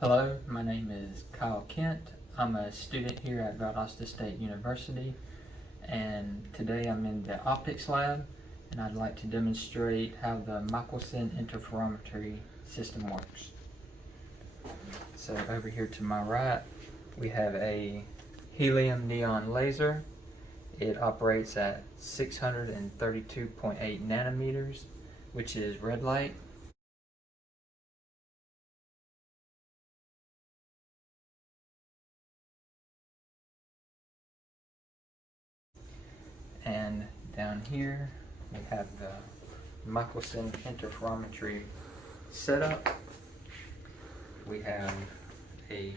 Hello, my name is Kyle Kent. I'm a student here at Valdosta State University, and today I'm in the optics lab, and I'd like to demonstrate how the Michelson interferometry system works. So over here to my right, we have a helium neon laser. It operates at 632.8 nanometers, which is red light. And down here we have the Michelson interferometry setup. We have a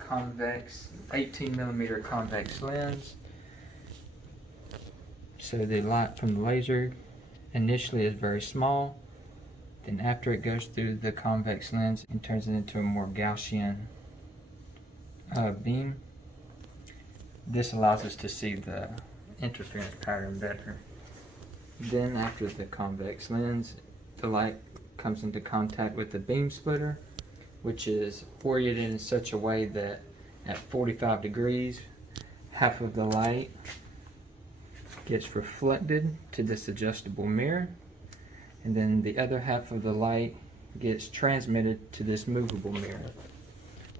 convex 18mm convex lens. So the light from the laser initially is very small, then after it goes through the convex lens it turns it into a more Gaussian beam. This allows us to see the interference pattern better. Then after the convex lens, the light comes into contact with the beam splitter, which is oriented in such a way that at 45 degrees, half of the light gets reflected to this adjustable mirror, and then the other half of the light gets transmitted to this movable mirror,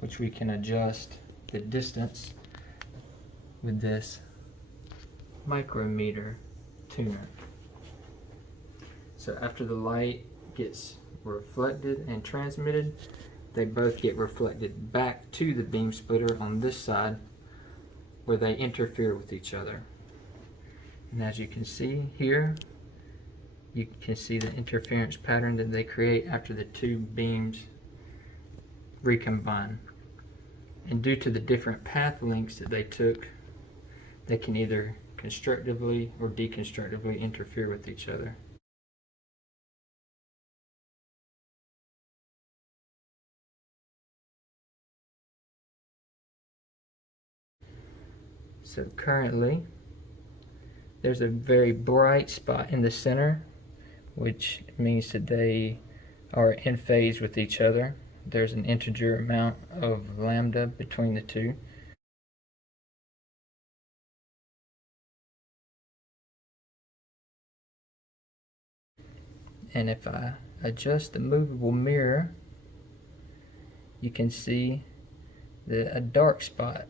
which we can adjust the distance with this micrometer tuner. So after the light gets reflected and transmitted, they both get reflected back to the beam splitter on this side where they interfere with each other. And as you can see here, you can see the interference pattern that they create after the two beams recombine. And due to the different path lengths that they took, they can either constructively or deconstructively interfere with each other. So currently, there's a very bright spot in the center, which means that they are in phase with each other. There's an integer amount of lambda between the two. And if I adjust the movable mirror, you can see that a dark spot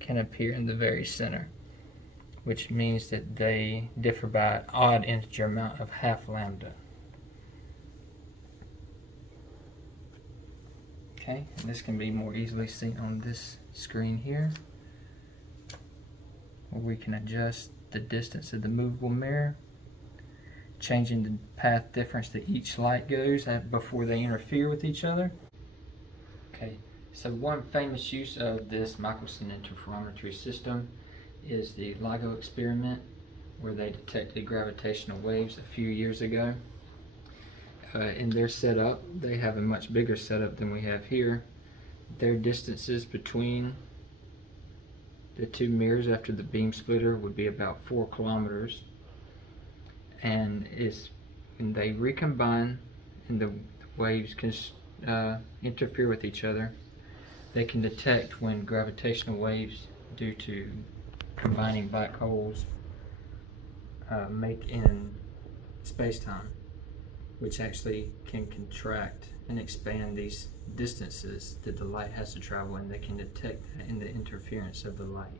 can appear in the very center, which means that they differ by an odd integer amount of half lambda. Okay, and this can be more easily seen on this screen here, where we can adjust the distance of the movable mirror, changing the path difference that each light goes before they interfere with each other. Okay, so one famous use of this Michelson interferometry system is the LIGO experiment, where they detected gravitational waves a few years ago. In their setup, they have a much bigger setup than we have here. Their distances between the two mirrors after the beam splitter would be about 4 kilometers. And when they recombine and the waves can interfere with each other, they can detect when gravitational waves due to combining black holes make in space-time, which actually can contract and expand these distances that the light has to travel, and they can detect that in the interference of the light.